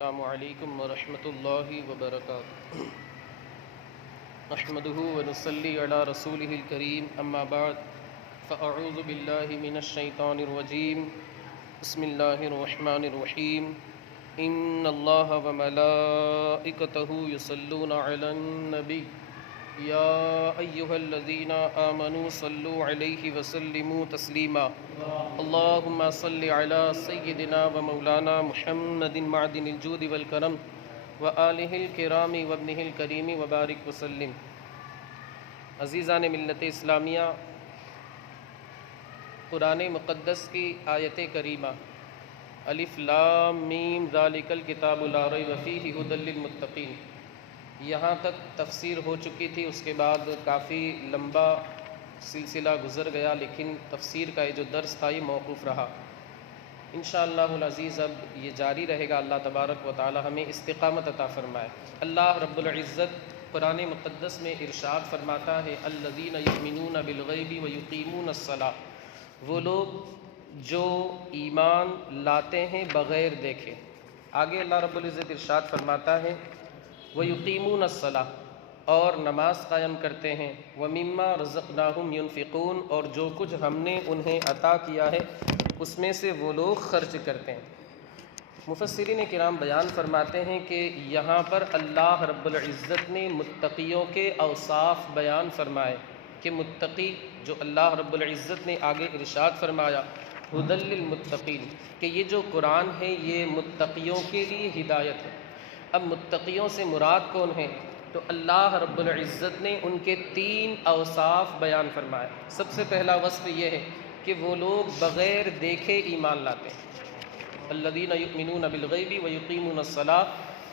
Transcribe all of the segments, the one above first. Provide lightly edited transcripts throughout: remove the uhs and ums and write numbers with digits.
السلام علیکم ورحمۃ اللہ وبرکاتہ نحمده ونصلی علی رسولہ الکریم اما بعد فاعوذ باللہ من الشیطان الرجیم بسم اللہ الرحمن الرحیم ان اللہ وملائکتہ یصلون علی النبی یا ایہا الذین آمنوا صلوا علیہ وسلموا تسلیما اللہم صل علی سیدنا و مولانا محمد معدن الجود والکرم وآلہ الکرام وابنہ الکریم وبارک وسلم۔ عزیزان ملت اسلامیہ، قرآن مقدس کی آیت کریمہ الف لام میم ذالک الکتاب لا ریب فیہ ھدی للمتقین، یہاں تک تفسیر ہو چکی تھی۔ اس کے بعد کافی لمبا سلسلہ گزر گیا، لیکن تفسیر کا یہ جو درس تھا یہ موقوف رہا۔ انشاءاللہ العزیز اب یہ جاری رہے گا۔ اللہ تبارک و تعالی ہمیں استقامت عطا فرمائے۔ اللہ رب العزت قرآن مقدس میں ارشاد فرماتا ہے الذین یؤمنون بالغیب ویقیمون الصلاۃ، وہ لوگ جو ایمان لاتے ہیں بغیر دیکھے۔ آگے اللہ رب العزت ارشاد فرماتا ہے وَيُقِيمُونَ الصَّلَاةَ، اور نماز قائم کرتے ہیں، وَمِمَّا رَزَقْنَاهُمْ يُنْفِقُونَ، اور جو کچھ ہم نے انہیں عطا کیا ہے اس میں سے وہ لوگ خرچ کرتے ہیں۔ مفسرین کرام بیان فرماتے ہیں کہ یہاں پر اللہ رب العزت نے متقیوں کے اوصاف بیان فرمائے کہ متقی جو اللہ رب العزت نے آگے ارشاد فرمایا ھدی للمتقین، کہ یہ جو قرآن ہے یہ متقیوں کے لیے ہدایت ہے۔ اب متقیوں سے مراد کون ہیں؟ تو اللہ رب العزت نے ان کے تین اوصاف بیان فرمائے۔ سب سے پہلا وصف یہ ہے کہ وہ لوگ بغیر دیکھے ایمان لاتے ہیں۔ الذین یؤمنون بالغیب ویقیمون الصلاۃ،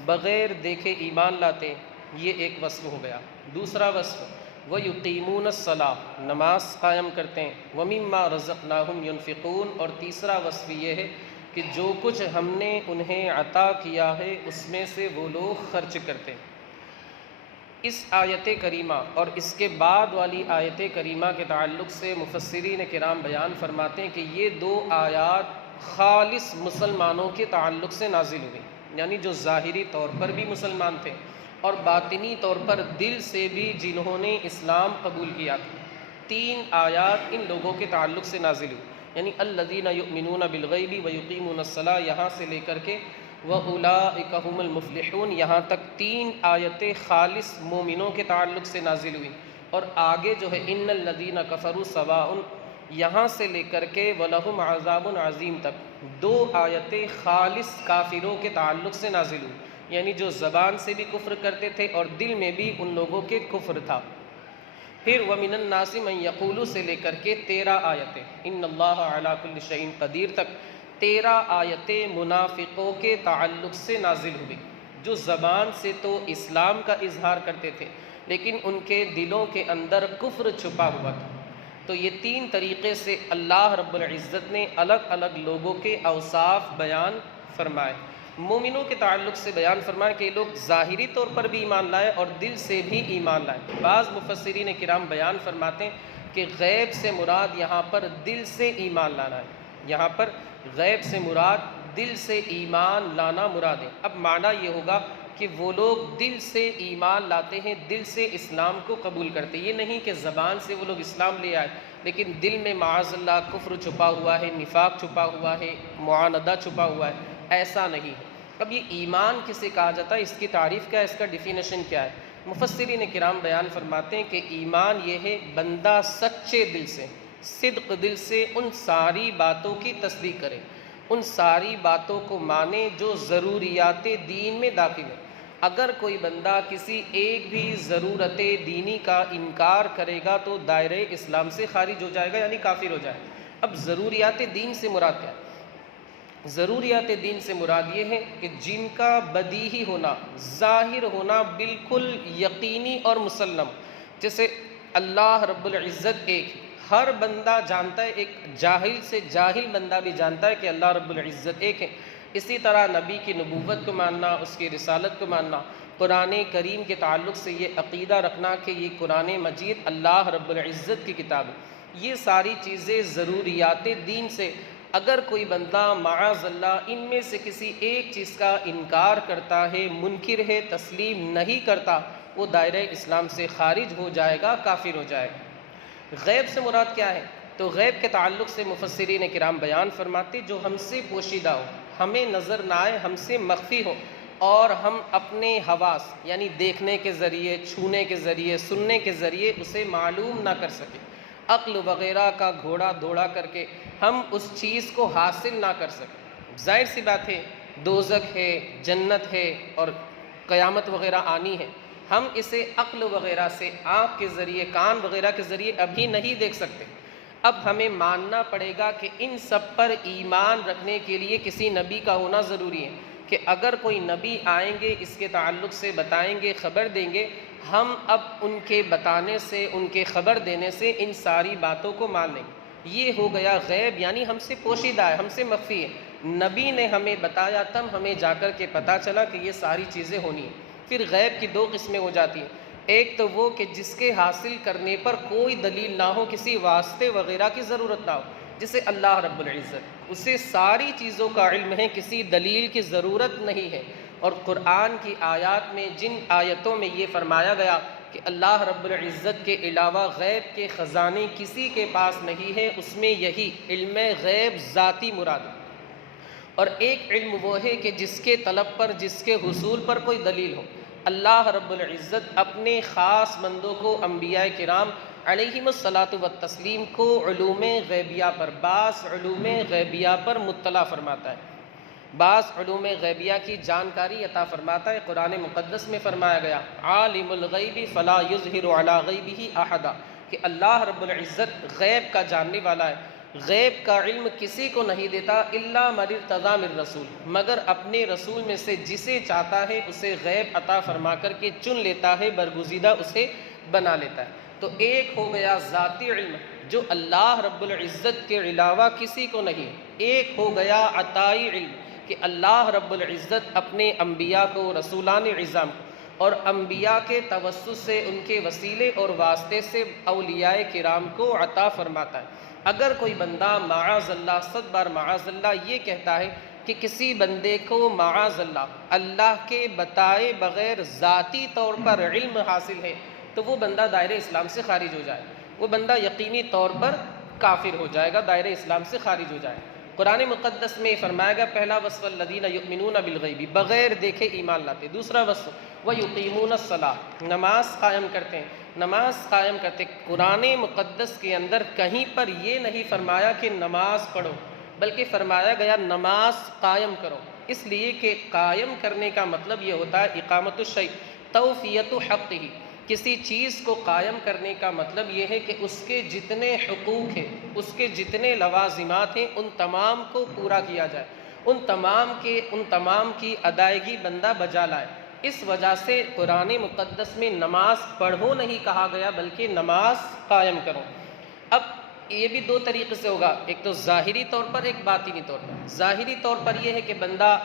بغیر دیکھے ایمان لاتے، یہ ایک وصف ہو گیا۔ دوسرا وصف ویقیمون الصلاۃ، نماز قائم کرتے ہیں، ومما رزقناہم ینفقون، اور تیسرا وصف یہ ہے کہ جو کچھ ہم نے انہیں عطا کیا ہے اس میں سے وہ لوگ خرچ کرتے ہیں۔ اس آیت کریمہ اور اس کے بعد والی آیت کریمہ کے تعلق سے مفسرین کرام بیان فرماتے ہیں کہ یہ دو آیات خالص مسلمانوں کے تعلق سے نازل ہوئی، یعنی جو ظاہری طور پر بھی مسلمان تھے اور باطنی طور پر دل سے بھی جنہوں نے اسلام قبول کیا تھا۔ تین آیات ان لوگوں کے تعلق سے نازل ہوئی، یعنی الذین یؤمنون بالغیب ویقیمون الصلاۃ یہاں سے لے کر کے وَأُولَٰئِکَ هُمُ الْمُفْلِحُونَ یہاں تک تین آیتیں خالص مومنوں کے تعلق سے نازل ہوئی، اور آگے جو ہے ان الذین کفروا سواء یہاں سے لے کر کے وَلَهُمْ عَذَابٌ عَظِيمٌ تک دو آیتیں خالص کافروں کے تعلق سے نازل ہوئی، یعنی جو زبان سے بھی کفر کرتے تھے اور دل میں بھی ان لوگوں کے کفر تھا۔ پھر وَمِنَ النَّاسِ مَن يَقُولُ سے لے کر کے 13 آیتیں ان اللہ علی کل شیء قدیر تک 13 آیتیں منافقوں کے تعلق سے نازل ہوئی، جو زبان سے تو اسلام کا اظہار کرتے تھے لیکن ان کے دلوں کے اندر کفر چھپا ہوا تھا۔ تو یہ تین طریقے سے اللہ رب العزت نے الگ الگ لوگوں کے اوصاف بیان فرمائے۔ مومنوں کے تعلق سے بیان فرمایا کہ یہ لوگ ظاہری طور پر بھی ایمان لائے اور دل سے بھی ایمان لائے۔ بعض مفسرین کرام بیان فرماتے ہیں کہ غیب سے مراد یہاں پر دل سے ایمان لانا ہے، یہاں پر غیب سے مراد دل سے ایمان لانا مراد ہے۔ اب معنی یہ ہوگا کہ وہ لوگ دل سے ایمان لاتے ہیں، دل سے اسلام کو قبول کرتے ہیں۔ یہ نہیں کہ زبان سے وہ لوگ اسلام لے آئے لیکن دل میں معاذ اللہ کفر چھپا ہوا ہے، نفاق چھپا ہوا ہے، معاندہ چھپا ہوا ہے، ایسا نہیں ہے۔ اب یہ ایمان کسے کہا جاتا ہے، اس کی تعریف کیا ہے، اس کا ڈیفینیشن کیا ہے؟ مفسرین کرام بیان فرماتے ہیں کہ ایمان یہ ہے بندہ سچے دل سے، صدق دل سے ان ساری باتوں کی تصدیق کرے، ان ساری باتوں کو مانے جو ضروریات دین میں داخل ہے۔ اگر کوئی بندہ کسی ایک بھی ضرورت دینی کا انکار کرے گا تو دائرہ اسلام سے خارج ہو جائے گا، یعنی کافر ہو جائے گا۔ اب ضروریات دین سے مراد کیا ہے؟ ضروریات دین سے مراد یہ ہے کہ جن کا بدیہی ہونا، ظاہر ہونا بالکل یقینی اور مسلم، جیسے اللہ رب العزت ایک، ہر بندہ جانتا ہے، ایک جاہل سے جاہل بندہ بھی جانتا ہے کہ اللہ رب العزت ایک ہے۔ اسی طرح نبی کی نبوت کو ماننا، اس کی رسالت کو ماننا، قرآن کریم کے تعلق سے یہ عقیدہ رکھنا کہ یہ قرآن مجید اللہ رب العزت کی کتاب ہے، یہ ساری چیزیں ضروریات دین سے اگر کوئی بندہ معاذ اللہ ان میں سے کسی ایک چیز کا انکار کرتا ہے، منکر ہے، تسلیم نہیں کرتا، وہ دائرہ اسلام سے خارج ہو جائے گا، کافر ہو جائے گا۔ غیب سے مراد کیا ہے؟ تو غیب کے تعلق سے مفسرین کرام بیان فرماتے جو ہم سے پوشیدہ ہو، ہمیں نظر نہ آئے، ہم سے مخفی ہو، اور ہم اپنے حواس یعنی دیکھنے کے ذریعے، چھونے کے ذریعے، سننے کے ذریعے اسے معلوم نہ کر سکیں، عقل وغیرہ کا گھوڑا دوڑا کر کے ہم اس چیز کو حاصل نہ کر سکیں۔ ظاہر سی بات ہے، دوزخ ہے، جنت ہے اور قیامت وغیرہ آنی ہے، ہم اسے عقل وغیرہ سے، آنکھ کے ذریعے، کان وغیرہ کے ذریعے ابھی نہیں دیکھ سکتے۔ اب ہمیں ماننا پڑے گا کہ ان سب پر ایمان رکھنے کے لیے کسی نبی کا ہونا ضروری ہے، کہ اگر کوئی نبی آئیں گے، اس کے تعلق سے بتائیں گے، خبر دیں گے، ہم اب ان کے بتانے سے، ان کے خبر دینے سے ان ساری باتوں کو مان لیں گے۔ یہ ہو گیا غیب، یعنی ہم سے پوشیدہ ہے، ہم سے مخفی ہے، نبی نے ہمیں بتایا تب ہمیں جا کر کے پتہ چلا کہ یہ ساری چیزیں ہونی ہیں۔ پھر غیب کی دو قسمیں ہو جاتی ہیں، ایک تو وہ کہ جس کے حاصل کرنے پر کوئی دلیل نہ ہو، کسی واسطے وغیرہ کی ضرورت نہ ہو، جسے اللہ رب العزت، اسے ساری چیزوں کا علم ہے، کسی دلیل کی ضرورت نہیں ہے۔ اور قرآن کی آیات میں جن آیتوں میں یہ فرمایا گیا کہ اللہ رب العزت کے علاوہ غیب کے خزانے کسی کے پاس نہیں ہے، اس میں یہی علم غیب ذاتی مراد ہے۔ اور ایک علم وہ ہے کہ جس کے طلب پر، جس کے حصول پر کوئی دلیل ہو۔ اللہ رب العزت اپنے خاص بندوں کو، انبیاء کرام علیہم الصلاۃ والتسلیم کو علوم غیبیہ پر، بعض علوم غیبیہ پر مطلع فرماتا ہے، بعض علوم غیبیہ کی جانکاری عطا فرماتا ہے۔ قرآن مقدس میں فرمایا گیا عالم الغیب فلا یظہر علی غیبہ احدا، کہ اللہ رب العزت غیب کا جاننے والا ہے، غیب کا علم کسی کو نہیں دیتا الا من ارتضی من رسول، مگر اپنے رسول میں سے جسے چاہتا ہے اسے غیب عطا فرما کر کے چن لیتا ہے، برگزیدہ اسے بنا لیتا ہے۔ تو ایک ہو گیا ذاتی علم جو اللہ رب العزت کے علاوہ کسی کو نہیں، ایک ہو گیا عطائی علم کہ اللہ رب العزت اپنے انبیاء کو، رسولان اعظام اور انبیاء کے توسط سے، ان کے وسیلے اور واسطے سے اولیاء کرام کو عطا فرماتا ہے۔ اگر کوئی بندہ معاذ اللہ، 100 بار معاذ اللہ یہ کہتا ہے کہ کسی بندے کو معاذ اللہ اللہ کے بتائے بغیر ذاتی طور پر علم حاصل ہے، تو وہ بندہ دائرہ اسلام سے خارج ہو جائے، وہ بندہ یقینی طور پر کافر ہو جائے گا، دائرہ اسلام سے خارج ہو جائے گا۔ قرآن مقدس میں فرمایا گیا پہلا وصف الذین یؤمنون بالغیب، بغیر دیکھے ایمان لاتے۔ دوسرا وصف ویقیمون الصلاۃ، نماز قائم کرتے ہیں، نماز قائم کرتے۔ قرآن مقدس کے اندر کہیں پر یہ نہیں فرمایا کہ نماز پڑھو، بلکہ فرمایا گیا نماز قائم کرو، اس لیے کہ قائم کرنے کا مطلب یہ ہوتا ہے اقامت الشیء توفیت حقہ، کسی چیز کو قائم کرنے کا مطلب یہ ہے کہ اس کے جتنے حقوق ہیں، اس کے جتنے لوازمات ہیں، ان تمام کو پورا کیا جائے، ان تمام کی ادائیگی بندہ بجا لائے۔ اس وجہ سے قرآن مقدس میں نماز پڑھو نہیں کہا گیا، بلکہ نماز قائم کرو۔ اب یہ بھی دو طریقے سے ہوگا، ایک تو ظاہری طور پر، ایک باطنی طور پر۔ ظاہری طور پر یہ ہے کہ بندہ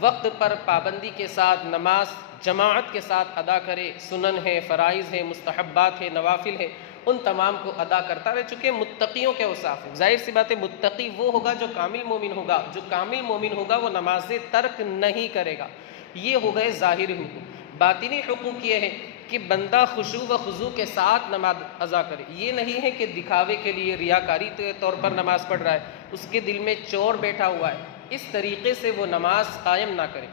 وقت پر پابندی کے ساتھ نماز جماعت کے ساتھ ادا کرے، سنن ہے، فرائض ہے، مستحبات ہے، نوافل ہے، ان تمام کو ادا کرتا رہے، چونکہ متقیوں کے اوصاف ہے۔ ظاہر سی بات ہے متقی وہ ہوگا جو کامل مومن ہوگا، جو کامل مومن ہوگا وہ نمازیں ترک نہیں کرے گا۔ یہ ہو گئے ظاہری حقوق۔ باطنی حقوق یہ ہے کہ بندہ خشوع و خضوع کے ساتھ نماز ادا کرے، یہ نہیں ہے کہ دکھاوے کے لیے ریاکاری کے طور پر نماز پڑھ رہا ہے، اس کے دل میں چور بیٹھا ہوا ہے، اس طریقے سے وہ نماز قائم نہ کرے۔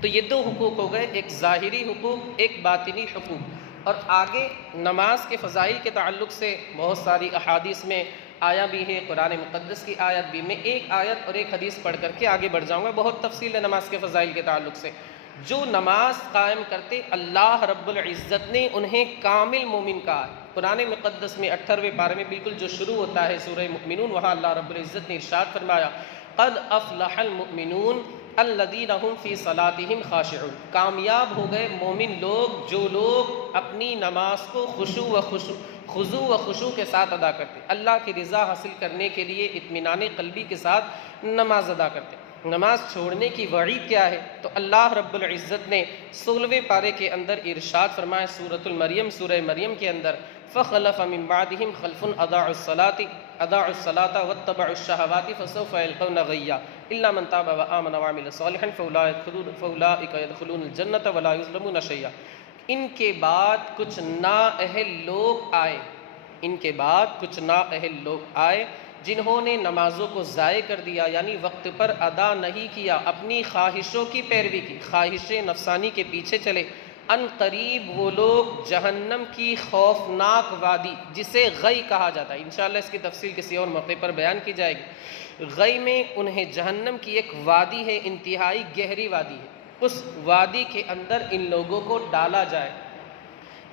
تو یہ دو حقوق ہو گئے، ایک ظاہری حقوق، ایک باطنی حقوق۔ اور آگے نماز کے فضائل کے تعلق سے بہت ساری احادیث میں آیا بھی ہے، قرآن مقدس کی آیت بھی۔ میں ایک آیت اور ایک حدیث پڑھ کر کے آگے بڑھ جاؤں گا، بہت تفصیل ہے نماز کے فضائل کے تعلق سے۔ جو نماز قائم کرتے اللہ رب العزت نے انہیں کامل مومن کہا ہے۔ قرآن مقدس میں 18ویں پارے میں بالکل جو شروع ہوتا ہے سورہ مؤمنون، وہاں اللہ رب العزت نے ارشاد فرمایا قد افلح المؤمنون الذین هم فی صلاتهم خاشعون، کامیاب ہو گئے مومن لوگ جو لوگ اپنی نماز کو خضوع و خشوع کے ساتھ ادا کرتے، اللہ کی رضا حاصل کرنے کے لیے اطمینان قلبی کے ساتھ نماز ادا کرتے۔ نماز چھوڑنے کی وعید کیا ہے؟ تو اللہ رب العزت نے 16ویں پارے کے اندر ارشاد فرمایا سورۃ المریم، سورہ مریم کے اندر فخلف من بعدہم خلف اضاعوا الصلاۃ اضاعوا الصلاة واتبعوا الشهوات فسوف يلقون غيا الا من تاب وآمن وعمل صالحا فاولئک يدخلون الجنة ولا يظلمون شيئا۔ ان کے بعد کچھ نااہل لوگ آئے، ان کے بعد کچھ نااہل لوگ آئے جنہوں نے نمازوں کو ضائع کر دیا، یعنی وقت پر ادا نہیں کیا، اپنی خواہشوں کی پیروی کی، خواہش نفسانی کے پیچھے چلے، ان قریب وہ لوگ جہنم کی خوفناک وادی جسے غی کہا جاتا ہے، انشاءاللہ اس کی تفصیل کسی اور موقع پر بیان کی جائے گی۔ غی میں انہیں جہنم کی ایک وادی ہے، انتہائی گہری وادی ہے، اس وادی کے اندر ان لوگوں کو ڈالا جائے۔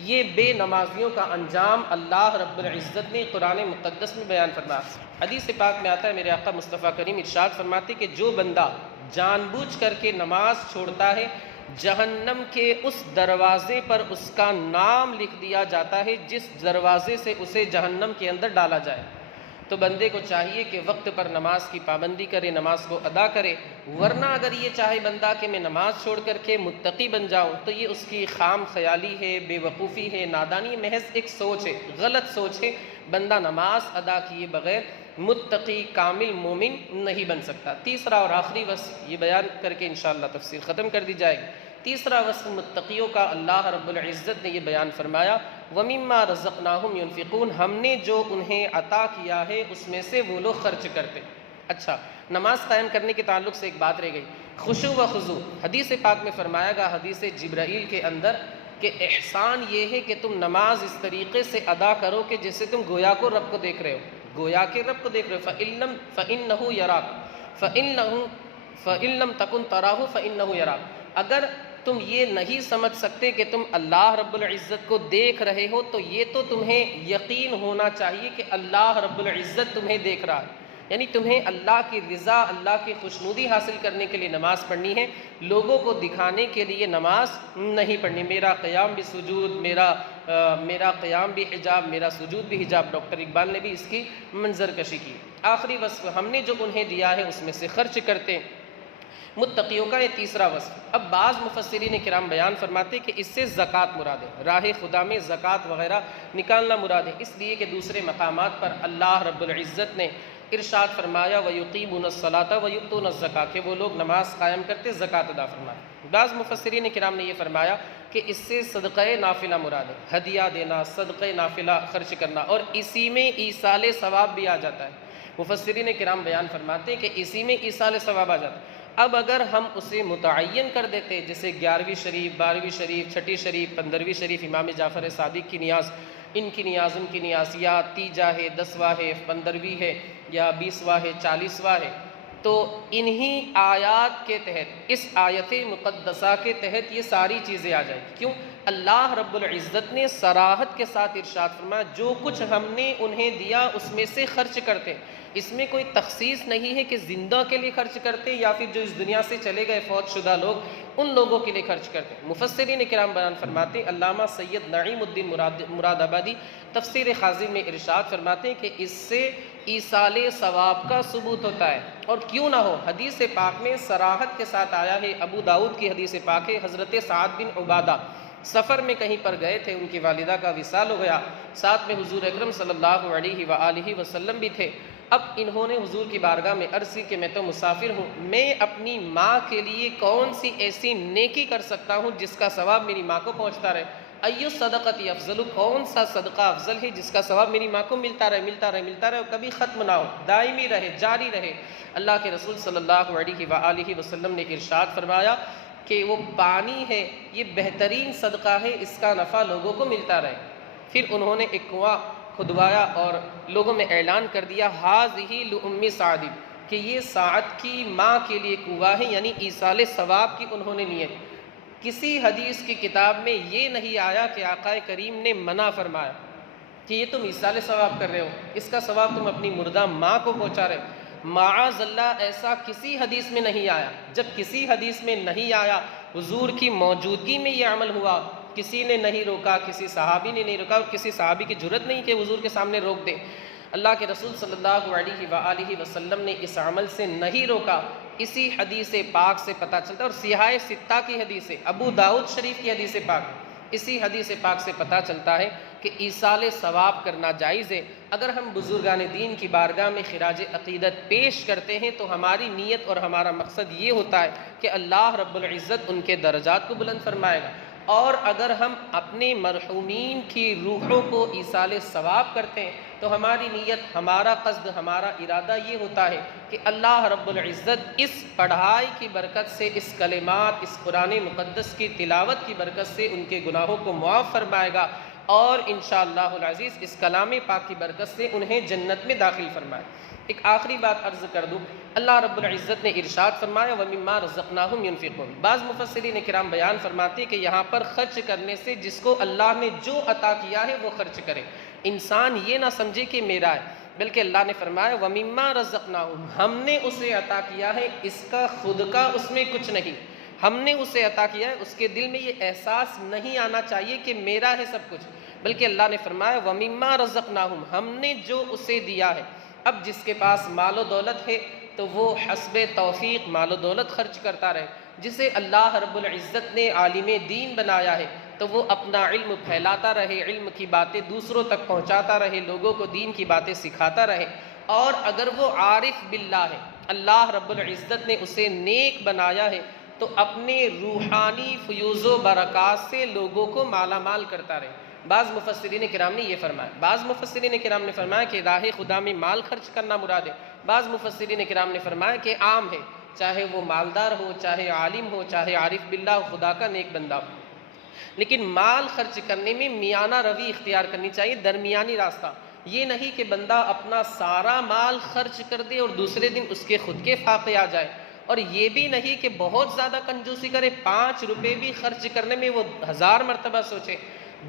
یہ بے نمازیوں کا انجام اللہ رب العزت نے قرآن مقدس میں بیان فرمایا۔ حدیث پاک میں آتا ہے، میرے آقا مصطفیٰ کریم ارشاد فرماتے کہ جو بندہ جان بوجھ کر کے نماز چھوڑتا ہے، جہنم کے اس دروازے پر اس کا نام لکھ دیا جاتا ہے جس دروازے سے اسے جہنم کے اندر ڈالا جائے۔ تو بندے کو چاہیے کہ وقت پر نماز کی پابندی کرے، نماز کو ادا کرے، ورنہ اگر یہ چاہے بندہ کہ میں نماز چھوڑ کر کے متقی بن جاؤں تو یہ اس کی خام خیالی ہے، بے وقوفی ہے، نادانی، محض ایک سوچ ہے، غلط سوچ ہے۔ بندہ نماز ادا کیے بغیر متقی کامل مومن نہیں بن سکتا۔ تیسرا اور آخری وصف یہ بیان کر کے انشاءاللہ تفسیر ختم کر دی جائے گی۔ تیسرا وصف متقیوں کا اللہ رب العزت نے یہ بیان فرمایا، وَمِمَّا رَزَقْنَاهُمْ يُنْفِقُونَ، ہم نے جو انہیں عطا کیا ہے اس میں سے وہ لوگ خرچ کرتے۔ اچھا، نماز قائم کرنے کے تعلق سے ایک بات رہ گئی، خشوع و خضوع۔ حدیث پاک میں فرمایا گا، حدیث جبرائیل کے اندر، کہ احسان یہ ہے کہ تم نماز اس طریقے سے ادا کرو کہ جیسے تم گویا کو رب کو دیکھ رہے ہو، گویا کہ رب کو دیکھ رہے ہو۔ فَإِنَّهُ يَرَاكَ فَإِن لَمْ تَكُنْ تَرَاهُ فَإِنَّهُ يَرَاكَ۔ اگر تم یہ نہیں سمجھ سکتے کہ تم اللہ رب العزت کو دیکھ رہے ہو تو یہ تو تمہیں یقین ہونا چاہیے کہ اللہ رب العزت تمہیں دیکھ رہا ہے، یعنی تمہیں اللہ کی رضا، اللہ کی خوشنودی حاصل کرنے کے لیے نماز پڑھنی ہے، لوگوں کو دکھانے کے لیے نماز نہیں پڑھنی۔ میرا قیام بھی سجود، میرا قیام بھی حجاب، میرا سجود بھی حجاب، ڈاکٹر اقبال نے بھی اس کی منظر کشی کی۔ آخری وصف، ہم نے جو انہیں دیا ہے اس میں سے خرچ کرتے۔ متقیوں کا یہ تیسرا وصف۔ اب بعض مفسرین کرام بیان فرماتے کہ اس سے زکوٰۃ مراد ہے، راہ خدا میں زکوٰۃ وغیرہ نکالنا مراد ہے، اس لیے کہ دوسرے مقامات پر اللہ رب العزت نے ارشاد فرمایا وَيُقِيمُونَ الصَّلَاةَ وَيُؤْتُونَ الزَّكَاةَ کہ وہ لوگ نماز قائم کرتے، زکوٰۃ ادا فرماتے۔ بعض مفسرین کرام نے یہ فرمایا کہ اس سے صدقہ نافلہ مراد ہے، ہدیہ دینا، صدقہ نافلہ خرچ کرنا، اور اسی میں ایصال ثواب بھی آ جاتا ہے۔ مفسرین کرام بیان فرماتے ہیں کہ اسی میں ایصال ثواب آ جاتا ہے۔ اب اگر ہم اسے متعین کر دیتے، جیسے 11ویں شریف، 12ویں شریف، 6ٹی شریف، 15ویں شریف، امام جعفر صادق کی نیاز، ان کی نیاز، یا تیجا ہے، 10واں ہے، 15ویں ہے، یا 20واں ہے، 40واں ہے، تو انہی آیات کے تحت، اس آیت مقدسہ کے تحت یہ ساری چیزیں آ جائیں۔ کیوں؟ اللہ رب العزت نے صراحت کے ساتھ ارشاد فرمایا جو کچھ ہم نے انہیں دیا اس میں سے خرچ کرتے۔ اس میں کوئی تخصیص نہیں ہے کہ زندہ کے لیے خرچ کرتے یا پھر جو اس دنیا سے چلے گئے فوت شدہ لوگ ان لوگوں کے لیے خرچ کرتے۔ مفسرین کرام بیان فرماتے، علامہ سید نعیم الدین مراد آبادی تفسیر خازن میں ارشاد فرماتے ہیں کہ اس سے ایصال ثواب کا ثبوت ہوتا ہے، اور کیوں نہ ہو، حدیث پاک میں صراحت کے ساتھ آیا ہے، ابو داؤد کی حدیث پاک ہے، حضرت سعد بن عبادہ سفر میں کہیں پر گئے تھے، ان کی والدہ کا وصال ہو گیا، ساتھ میں حضور اکرم صلی اللہ علیہ وآلہ وسلم بھی تھے۔ اب انہوں نے حضور کی بارگاہ میں عرض کی کہ میں تو مسافر ہوں، میں اپنی ماں کے لیے کون سی ایسی نیکی کر سکتا ہوں جس کا ثواب میری ماں کو پہنچتا رہے؟ ایو صدقۃ افضل، کون سا صدقہ افضل ہے جس کا ثواب میری ماں کو ملتا رہے اور کبھی ختم نہ ہو، دائمی رہے، جاری رہے۔ اللہ کے رسول صلی اللہ علیہ وآلہ وسلم نے ارشاد فرمایا کہ وہ پانی ہے، یہ بہترین صدقہ ہے، اس کا نفع لوگوں کو ملتا رہے۔ پھر انہوں نے ایک کنواں کھدوایا اور لوگوں میں اعلان کر دیا ہاذہ لأم سعد، کہ یہ سعد کی ماں کے لیے کنواں ہے، یعنی ایصال ثواب کی انہوں نے نیت۔ کسی حدیث کی کتاب میں یہ نہیں آیا کہ آقا کریم نے منع فرمایا کہ یہ تم ایصال ثواب کر رہے ہو، اس کا ثواب تم اپنی مردہ ماں کو پہنچا رہے ہو، معاذ اللہ ایسا کسی حدیث میں نہیں آیا۔ جب کسی حدیث میں نہیں آیا، حضور کی موجودگی میں یہ عمل ہوا، کسی نے نہیں روکا، کسی صحابی نے نہیں روکا، اور کسی صحابی کی جرت نہیں کہ حضور کے سامنے روک دے۔ اللہ کے رسول صلی اللہ علیہ وآلہ وسلم نے اس عمل سے نہیں روکا۔ اسی حدیث پاک سے پتہ چلتا ہے، اور سیاہ ستہ کی حدیث ہے، ابو داؤد شریف کی حدیث پاک، اسی حدیث پاک سے پتہ چلتا ہے کہ ایصال ثواب کرنا جائز ہے۔ اگر ہم بزرگان دین کی بارگاہ میں خراج عقیدت پیش کرتے ہیں تو ہماری نیت اور ہمارا مقصد یہ ہوتا ہے کہ اللہ رب العزت ان کے درجات کو بلند فرمائے گا، اور اگر ہم اپنے مرحومین کی روحوں کو ایصال ثواب کرتے ہیں تو ہماری نیت، ہمارا قصد، ہمارا ارادہ یہ ہوتا ہے کہ اللہ رب العزت اس پڑھائی کی برکت سے، اس کلمات، اس قرآن مقدس کی تلاوت کی برکت سے ان کے گناہوں کو معاف فرمائے گا، اور انشاءاللہ العزیز اس کلام پاک کی برکت سے انہیں جنت میں داخل فرمائے۔ ایک آخری بات عرض کر دوں، اللہ رب العزت نے ارشاد فرمایا وَمِمَّا رَزَقْنَاهُمْ يُنْفِقُونَ۔ بعض مفسرین کرام بیان فرماتے ہیں کہ یہاں پر خرچ کرنے سے جس کو اللہ نے جو عطا کیا ہے وہ خرچ کرے، انسان یہ نہ سمجھے کہ میرا ہے، بلکہ اللہ نے فرمایا وَمِمَّا رَزَقْنَاهُمْ، ہم نے اسے عطا کیا ہے، اس کا خود کا اس میں کچھ نہیں، ہم نے اسے عطا کیا ہے، اس کے دل میں یہ احساس نہیں آنا چاہیے کہ میرا ہے سب کچھ، بلکہ اللہ نے فرمایا وَمِمَّا رَزَقْنَاهُمْ، ہم نے جو اسے دیا ہے۔ اب جس کے پاس مال و دولت ہے تو وہ حسب توفیق مال و دولت خرچ کرتا رہے، جسے اللہ رب العزت نے عالم دین بنایا ہے تو وہ اپنا علم پھیلاتا رہے، علم کی باتیں دوسروں تک پہنچاتا رہے، لوگوں کو دین کی باتیں سکھاتا رہے، اور اگر وہ عارف باللہ ہے، اللہ رب العزت نے اسے نیک بنایا ہے تو اپنے روحانی فیوز و برکات سے لوگوں کو مالا مال کرتا رہے۔ بعض مفسرین کرام نے یہ فرمایا، بعض مفسرین کرام نے فرمایا کہ راہ خدا میں مال خرچ کرنا مراد ہے، بعض مفسرین کرام نے فرمایا کہ عام ہے، چاہے وہ مالدار ہو، چاہے عالم ہو، چاہے عارف باللہ ہو، خدا کا نیک بندہ ہو، لیکن مال خرچ کرنے میں میانہ روی اختیار کرنی چاہیے، درمیانی راستہ، یہ نہیں کہ بندہ اپنا سارا مال خرچ کر دے اور دوسرے دن اس کے خود کے فاقے آ جائے، اور یہ بھی نہیں کہ بہت زیادہ کنجوسی کرے، 5 روپے بھی خرچ کرنے میں وہ 1000 مرتبہ سوچے۔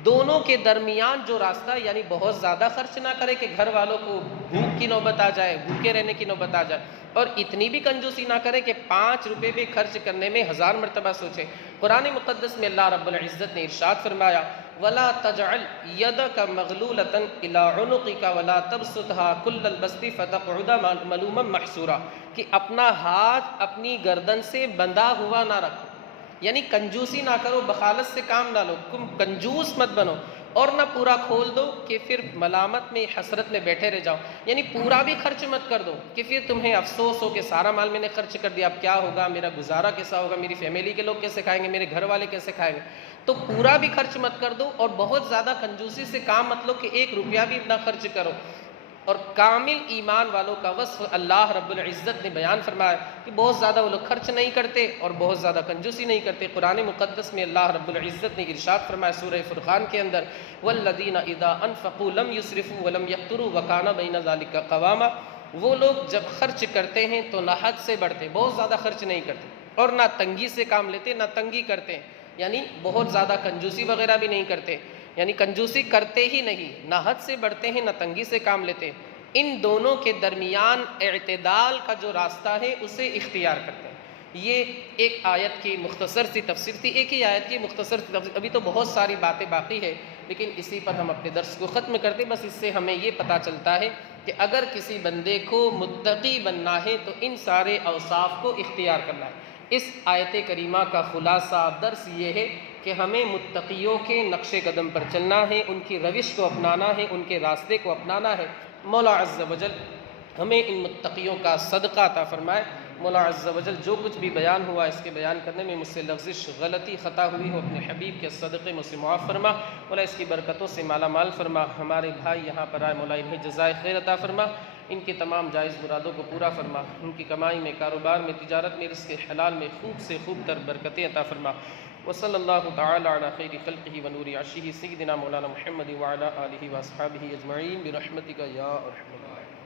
دونوں کے درمیان جو راستہ، یعنی بہت زیادہ خرچ نہ کرے کہ گھر والوں کو بھوک کی نوبت آ جائے، بھوکے رہنے کی نوبت آ جائے، اور اتنی بھی کنجوسی نہ کرے کہ 5 روپے بھی خرچ کرنے میں 1000 مرتبہ سوچے۔ قرآن مقدس میں اللہ رب العزت نے ارشاد فرمایا وَلَا تَجْعَلْ يَدَكَ مَغْلُولَةً إِلَىٰ عُنُقِكَ وَلَا تَبْسُطْهَا كُلَّ الْبَسْطِ فَتَقْعُدَ مَلُومًا مَحْسُورًا، کہ اپنا ہاتھ اپنی گردن سے بندھا ہوا نہ رکھو، یعنی کنجوسی نہ کرو، بخالت سے کام نہ لو، تم کنجوس مت بنو، اور نہ پورا کھول دو کہ پھر ملامت میں، حسرت میں بیٹھے رہ جاؤ، یعنی پورا بھی خرچ مت کر دو کہ پھر تمہیں افسوس ہو کہ سارا مال میں نے خرچ کر دیا، اب کیا ہوگا، میرا گزارا کیسا ہوگا، میری فیملی کے لوگ کیسے کھائیں گے، میرے گھر والے کیسے کھائیں گے۔ تو پورا بھی خرچ مت کر دو، اور بہت زیادہ کنجوسی سے کام مت لو کہ 1 روپیہ بھی نہ خرچ کرو۔ اور کامل ایمان والوں کا وصف اللہ رب العزت نے بیان فرمایا کہ بہت زیادہ وہ لوگ خرچ نہیں کرتے اور بہت زیادہ کنجوسی نہیں کرتے۔ قرآن مقدس میں اللہ رب العزت نے ارشاد فرمایا سورہ فرقان کے اندر والذین اذا انفقوا لم یسرفوا ولم یقتروا وکان بین ذلک قواما، وہ لوگ جب خرچ کرتے ہیں تو نہ حد سے بڑھتے، بہت زیادہ خرچ نہیں کرتے، اور نہ تنگی سے کام لیتے، نہ تنگی کرتے، یعنی بہت زیادہ کنجوسی وغیرہ بھی نہیں کرتے، یعنی کنجوسی کرتے ہی نہیں، نہ حد سے بڑھتے ہیں، نہ تنگی سے کام لیتے، ان دونوں کے درمیان اعتدال کا جو راستہ ہے اسے اختیار کرتے ہیں۔ یہ ایک آیت کی مختصر سی تفسیر تھی، ایک ہی آیت کی مختصر سی تفسیر، ابھی تو بہت ساری باتیں باقی ہے، لیکن اسی پر ہم اپنے درس کو ختم کرتے۔ بس اس سے ہمیں یہ پتہ چلتا ہے کہ اگر کسی بندے کو متقی بننا ہے تو ان سارے اوصاف کو اختیار کرنا ہے۔ اس آیت کریمہ کا خلاصہ درس یہ ہے کہ ہمیں متقیوں کے نقش قدم پر چلنا ہے، ان کی روش کو اپنانا ہے، ان کے راستے کو اپنانا ہے۔ مولا عز و جل ہمیں ان متقیوں کا صدقہ عطا فرمائے۔ مولا عز و جل جو کچھ بھی بیان ہوا اس کے بیان کرنے میں مجھ سے لغزش، غلطی، خطا ہوئی ہو، اپنے حبیب کے صدقے مجھ سے معاف فرما، مولا اس کی برکتوں سے مالا مال فرما۔ ہمارے بھائی یہاں پر آئے، مولا انہیں جزائے خیر عطا فرما، ان کی تمام جائز مرادوں کو پورا فرما، ان کی کمائی میں، کاروبار میں، تجارت میں، رزق حلال میں خوب سے خوب تر برکتیں عطا فرما۔ وصلی اللہ تعالی علی خیر خلقہ ونور عرشہ سیدنا مولانا محمد وعلی آلہ واصحابہ اجمعین برحمتک یا ارحم الراحمین۔